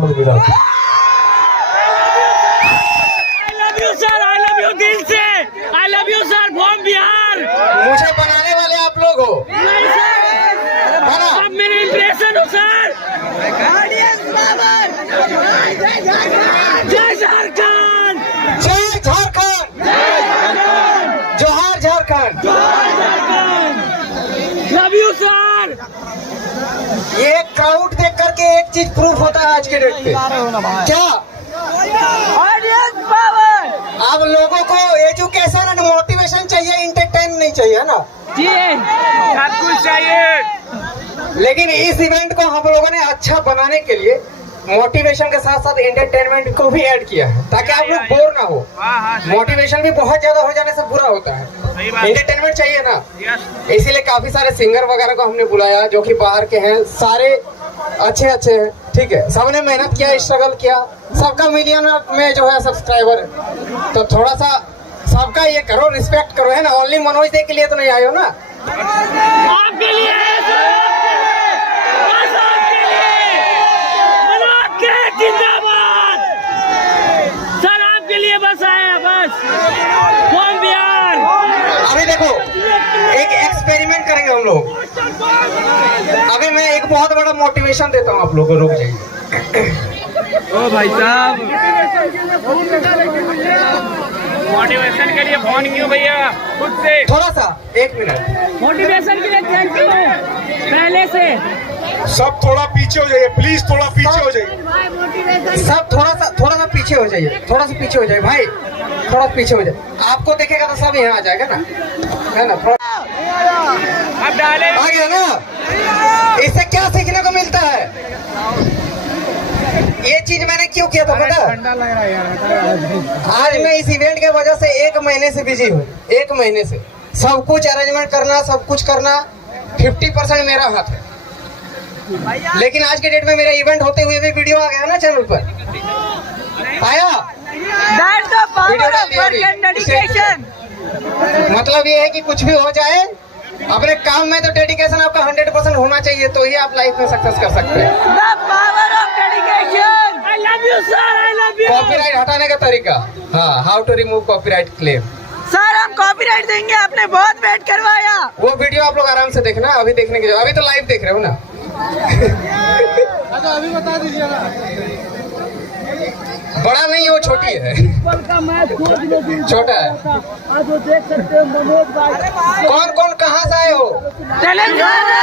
हमें मिला। दिल से I love you sir from Bihar. मुझे बनाने वाले आप लोग हो, आप मेरे इंप्रेशन हो सर। जय झारखंड, जय झारखंड, जोहार झारखंड, लव यू सर। ये क्राउड देख करके एक चीज प्रूफ होता है आज के डेट पे, क्या ऑडियंस पावर। आप लोगों को एजुकेशन एंड मोटिवेशन चाहिए, इंटरटेन नहीं चाहिए ना जी, सब कुछ चाहिए। लेकिन इस इवेंट को हम लोगों ने अच्छा बनाने के लिए मोटिवेशन के साथ साथ एंटरटेनमेंट को भी ऐड किया है, ताकि आप लोग बोर ना हो। मोटिवेशन भी बहुत ज्यादा हो जाने से बुरा होता है, एंटरटेनमेंट चाहिए ना। इसीलिए काफी सारे सिंगर वगैरह को हमने बुलाया जो कि बाहर के हैं, सारे अच्छे अच्छे हैं, ठीक है। सबने मेहनत किया, स्ट्रगल किया, सबका मिलियन में जो है सब्सक्राइबर, तो थोड़ा सा सबका ये करो, रिस्पेक्ट करो, है ना। ओनली मनोज दे के लिए तो नहीं आए हो ना, आपके लिए, बस आपके लिए, मनोज के जिंदाबाद सर, आपके लिए बस आए हैं, बस फ्रॉम बिहार। अभी देखो एक एक्सपेरिमेंट करेंगे हम लोग। अभी मैं एक बहुत बड़ा मोटिवेशन देता हूँ आप लोगों को, रुक जाइए। ओ भाई साहब, मोटिवेशन के लिए फोन क्यों भैया, खुद से थोड़ा सा 1 मिनट मोटिवेशन के लिए थैंक यू पहले से। सब थोड़ा पीछे हो जाइए प्लीज, थोड़ा पीछे हो जाइए। सब थोड़ा सा पीछे हो जाइए, थोड़ा सा पीछे हो जाइए भाई, थोड़ा पीछे हो जाए। आपको देखेगा तो सब यहाँ आ जाएगा ना, है ना। अब डाले आ गया ना। इससे क्या सीखने को मिलता है, ये चीज मैंने क्यों किया था पता है? आज मैं इस इवेंट के वजह से 1 महीने से बिजी हूँ, 1 महीने से सब कुछ अरेंजमेंट करना, सब कुछ करना 50% मेरा हाथ है। लेकिन आज के डेट में मेरा इवेंट होते हुए भी वीडियो आ गया ना चैनल पर, आया वीडियो डाल दिया अभी। मतलब ये है कि कुछ भी हो जाए अपने काम में तो डेडिकेशन आपका 100% होना चाहिए, तो ही आप लाइफ में सक्सेस कर सकते हैं। कॉपीराइट हटाने का तरीका, हाँ, how to remove copyright claim. Sir हम कॉपीराइट देंगे, आपने बहुत वेट करवाया। वो वीडियो आप लोग आराम से देखना, अभी देखने के, अभी तो लाइव देख रहे हो ना। अच्छा अभी बता दीजिए ना। बड़ा नहीं, वो छोटी है, छोटा है। देख सकते हो मनोज भाई, कौन कौन कहाँ से आए हो? तेलंगाना।